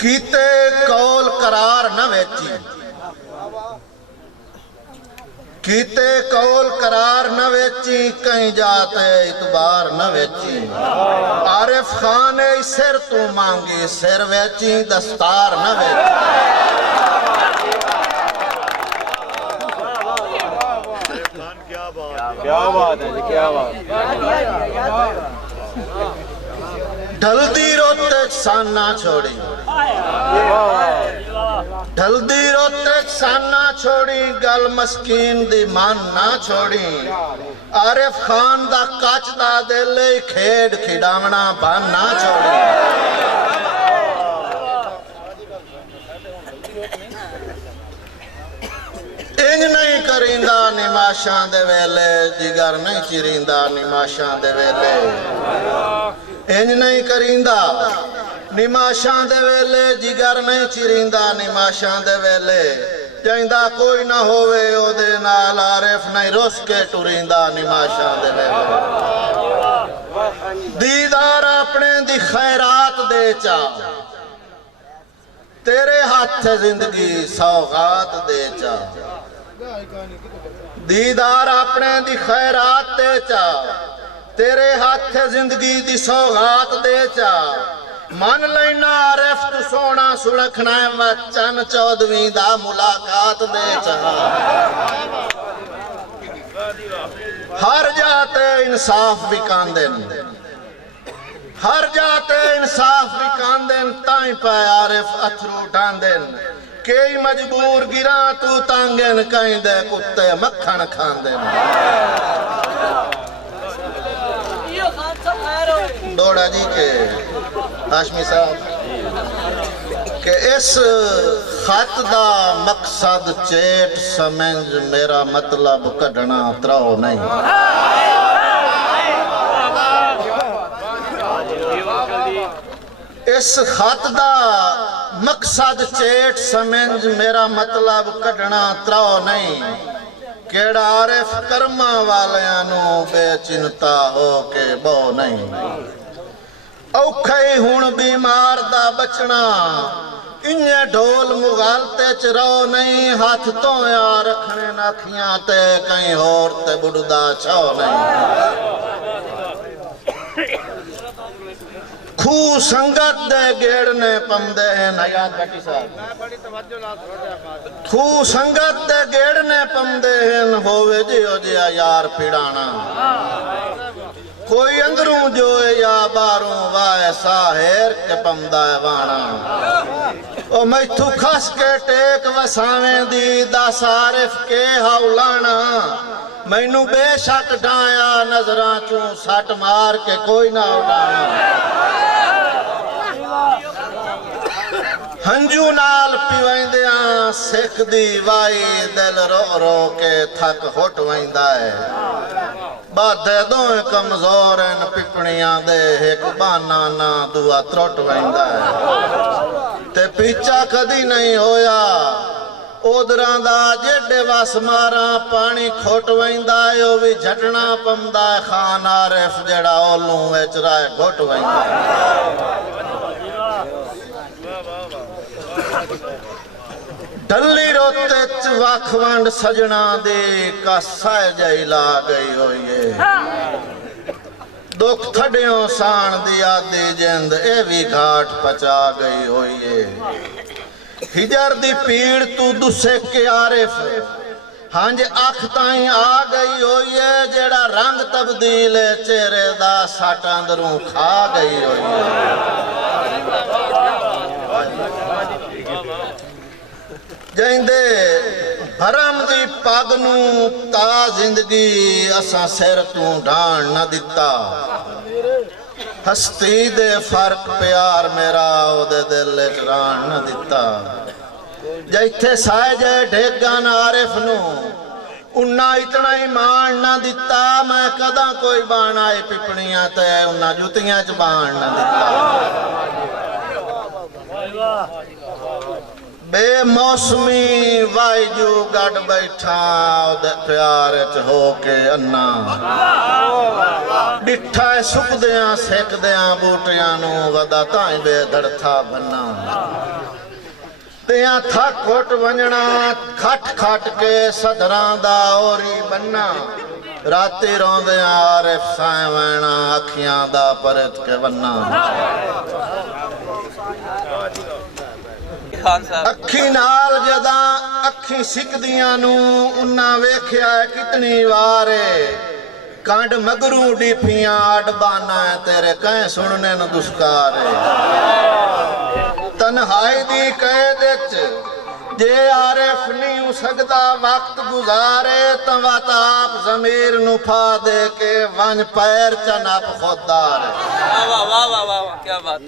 कीते कौल करार न वेची, कीते कौल करार न वेची, कहीं जाते इतबार न वेची। आरिफ खान सिर तू मांगी, सिर वेची दस्तार न वेची। क्या बात है, क्या बात। ढलदी रोते साना छोड़ी, ढलदी रोते साना छोड़ी, गल मस्कीन दी मान ना छोड़ी। आरिफ खान दा कच दा दिल खेड खिडावना बन ना छोड़ी। इंज नहीं करिंदा निमाशां दे वेले, जिगर नहीं चिरिंदा निमाशां दे वेले। इंज नहीं करिंदा निमाशां दे वेले, जिगर नहीं चिरिंदा निमाशां दे वेले। जाइंदा कोई ना होवे ओदे नाल, आरिफ नहीं रुस के टुरिंदा निमाशां दे वेले। दीदार अपने दी खैरात दे चा, तेरे हाथ जिंदगी सौगात दे चा। दीदार अपने दी खैरात दे चा, तेरे हाथ जिंदगी दी सौगात दे चा। मन लेना आरिफ तू सोना सुलखना वचन चौदवीं दा मुलाकात दे चा। हर जाते इंसाफ भी कांदेन, हर जाते इंसाफ भी कांदेन, ताई पे आरिफ अथरू डांदेन। कई मजबूर गिरा तू तांगेन, कहीं दे कुत्ते मक्खन खांदेन। दौड़ा जी के हाशमी साहब के इस खत दा मकसद चेट समझ, मेरा मतलब कढ़ना त्राओ नहीं। इस खत दा मकसद चेट समझ, मेरा मतलब कढ़ना त्राओ नहीं। केड़ा आरिफ कर्मा वालियां नू बेचिंता हो के बो नहीं। औखे हुण बीमार दा बचना, इन्ने ढोल मुगालते च रहो नहीं। हाथ तो यार रखने नाखियां ते, कहीं होर ते बुढ़दा छो नहीं। खू संगत दे गेड़ने पमदे हैं नयाद भट्टी साहब। खू संगत दे गेड़ने पमदे हैं, होवे जियो जिया यार पिड़ाना। कोई अंदरों जो या बारों वाए साहेर के पमदा वाना। ओ मैथू खस के टेक वसावें दी, दस आरिफ के हौलाना। मैनू बेशक डाया नजरां चूं, सट मार के कोई ना उड़ाना। हंजू नाल पिवैंदिया सिख दी वाई, दिल रो रो के थक हुट वैंदा है। बाधे दोए कमजोर हैं पिपणियां दे, एक बहाना ना दुआ त्रुट वैंदा है। ते पीछा कदी नहीं होया ओदरां दा, जेडे वस मारा पानी खुट वैंदा है। ओ भी झटना पमदा है, खान आरिफ जेड़ा ओलू विच राह घुट वैंदा है। ढली रोते च वख वंड सजना दे, कासा जई ला गई होइए। दुख थड़ियों सान दी आदि जिंद, ए भी घाट पचा गई होइए। हिजर दी पीड़ तू दुसे के आरिफ, हंज अख ताई आ गई होइए। जेड़ा रंग तब्दील चेहरे दा, सट अंदरों खा गई होइए। जैंदे भरम दी पग नू ता जिंदगी, असा सिर तू ढाण न दिता। हस्ती दे फर्क प्यार मेरा, ओदे दिल च राण न दिता। जैथे साए जाए ढेगा न आरिफ नू, उन्ना इतना ही मान न दिता। मैं कदा कोई बाण आए पिपणियां ते, उन्ना जुतियां च बाण न दिता। बेमौसमी वायजू गड बैठा, प्यार च हो के अन्ना। डिठा सुकदियां सेकदियां बूटियां नू, वदा ताई बेधड़ था बन्ना। तिया थक घुट वंजना खट खट के सदरां दा ओरी बनना राती रोंदे आरिफ साए वैना अखियां दा परत के वन्ना अखी नाल जदा अखी सिकदियां नू उन्ना वेख्या कितनी वारे कांड मगरू डीफियां अडबाना है तेरे कह सुनने न दुष्कार तन्हाई दी कैद विच जे आरिफ नहीं हो सकदा वक्त गुजारे तो वत आप जमीर नु फा दे के वन पैर चनप खुदार। वाह वाह वाह वाह, क्या बात।